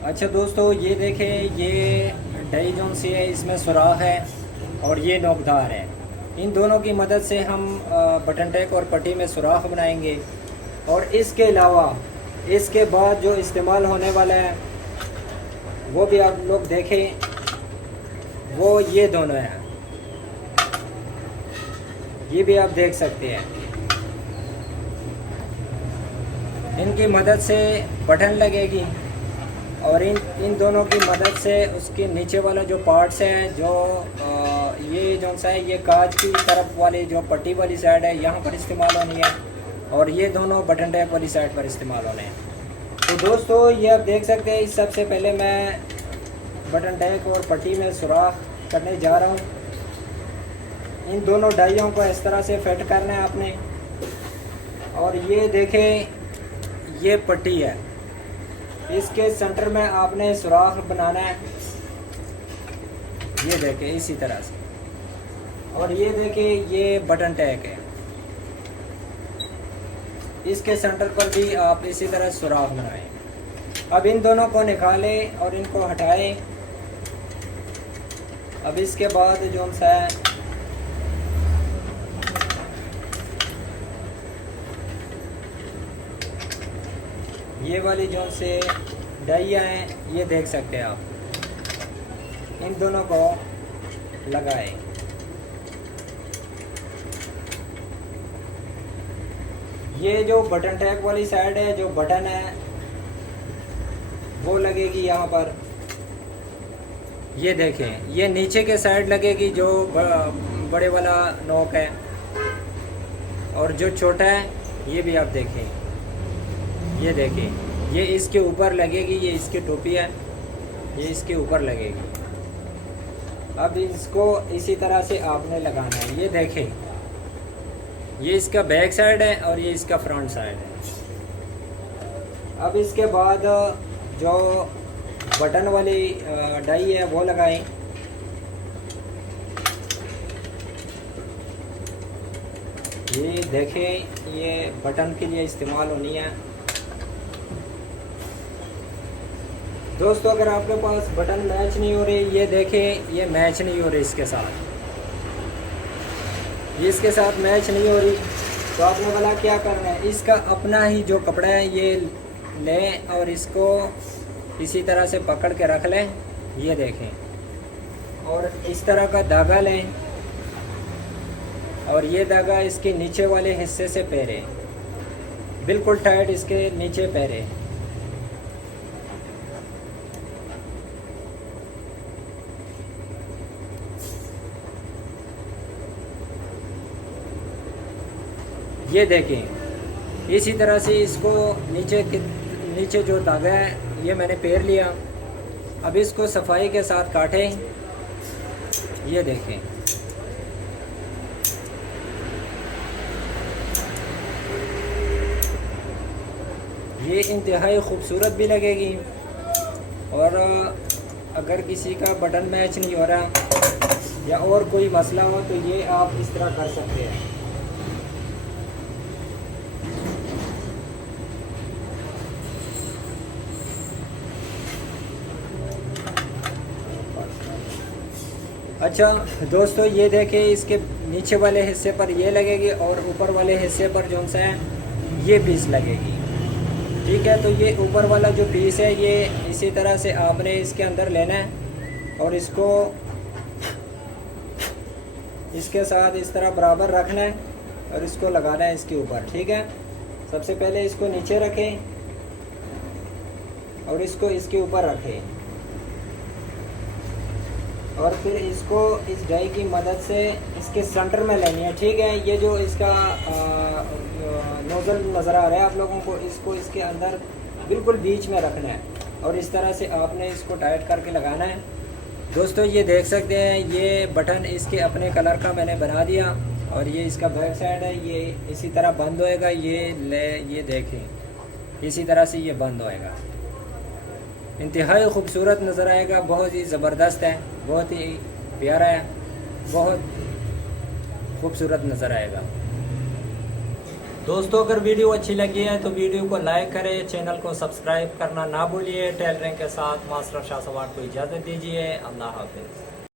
अच्छा दोस्तों, ये देखें, ये डाई जोन सी है, इसमें सुराख है और ये नोकदार है। इन दोनों की मदद से हम बटन टैक और पट्टी में सुराख बनाएंगे। और इसके अलावा इसके बाद जो इस्तेमाल होने वाला है वो भी आप लोग देखें, वो ये दोनों हैं, ये भी आप देख सकते हैं। इनकी मदद से बटन लगेगी और इन दोनों की मदद से उसके नीचे वाला जो पार्ट्स हैं, जो ये जो सा है, ये कांच की तरफ वाली जो पट्टी वाली साइड है यहाँ पर इस्तेमाल होनी है और ये दोनों बटन टैप वाली साइड पर इस्तेमाल होने हैं। तो दोस्तों, ये आप देख सकते हैं, इस सबसे पहले मैं बटन टैप और पट्टी में सुराख करने जा रहा हूँ। इन दोनों डाइयों को इस तरह से फिट करना है आपने। और ये देखें, ये पट्टी है, इसके सेंटर में आपने सुराख बनाना है, ये देखें इसी तरह से। और ये देखें, ये बटन टैग है, इसके सेंटर पर भी आप इसी तरह सुराख बनाएं। अब इन दोनों को निकालें और इनको हटाएं। अब इसके बाद जो सा है, ये वाली जो से डाइयाँ हैं, ये देख सकते हैं आप, इन दोनों को लगाएं। ये जो बटन टैग वाली साइड है, जो बटन है वो लगेगी यहाँ पर, ये देखें, ये नीचे के साइड लगेगी जो बड़े वाला नोक है। और जो छोटा है ये भी आप देखें, ये देखें, ये इसके ऊपर लगेगी, ये इसकी टोपी है, ये इसके ऊपर लगेगी। अब इसको इसी तरह से आपने लगाना है। ये देखें, ये इसका बैक साइड है और ये इसका फ्रंट साइड है। अब इसके बाद जो बटन वाली डाई है वो लगाएं। ये देखें, ये बटन के लिए इस्तेमाल होनी है। दोस्तों, अगर आपके पास बटन मैच नहीं हो रही, ये देखें, ये मैच नहीं हो रही इसके साथ, ये इसके साथ मैच नहीं हो रही, तो आपने बोला क्या करना है, इसका अपना ही जो कपड़ा है ये लें और इसको इसी तरह से पकड़ के रख लें। ये देखें, और इस तरह का धागा लें और ये धागा इसके नीचे वाले हिस्से से पहरे, बिल्कुल टाइट इसके नीचे पहरे। ये देखें, इसी तरह से इसको नीचे जो धागा है ये मैंने पेर लिया। अब इसको सफाई के साथ काटें। ये देखें, ये इंतहाई खूबसूरत भी लगेगी। और अगर किसी का बटन मैच नहीं हो रहा या और कोई मसला हो तो ये आप इस तरह कर सकते हैं। अच्छा दोस्तों, ये देखें, इसके नीचे वाले हिस्से पर ये लगेगी और ऊपर वाले हिस्से पर जो सा है ये पीस लगेगी। ठीक है, तो ये ऊपर वाला जो पीस है ये इसी तरह से आपने इसके अंदर लेना है और इसको इसके साथ इस तरह बराबर रखना है और इसको लगाना है इसके ऊपर। ठीक है, सबसे पहले इसको नीचे रखें और इसको इसके ऊपर रखें और फिर इसको इस डाई की मदद से इसके सेंटर में लेनी है। ठीक है, ये जो इसका नोज़ल नज़र आ रहा है आप लोगों को, इसको इसके अंदर बिल्कुल बीच में रखना है और इस तरह से आपने इसको टाइट करके लगाना है। दोस्तों, ये देख सकते हैं, ये बटन इसके अपने कलर का मैंने बना दिया और ये इसका बैक साइड है, ये इसी तरह बंद होएगा। ये देखें, इसी तरह से ये बंद होएगा, इंतहाई खूबसूरत नज़र आएगा, बहुत ही ज़बरदस्त है, बहुत ही प्यारा है, बहुत खूबसूरत नज़र आएगा। दोस्तों अगर वीडियो अच्छी लगी है तो वीडियो को लाइक करें, चैनल को सब्सक्राइब करना ना भूलिए। टेलरिंग के साथ मास्टर शाह सवार को इजाज़त दीजिए। अल्लाह हाफिज़।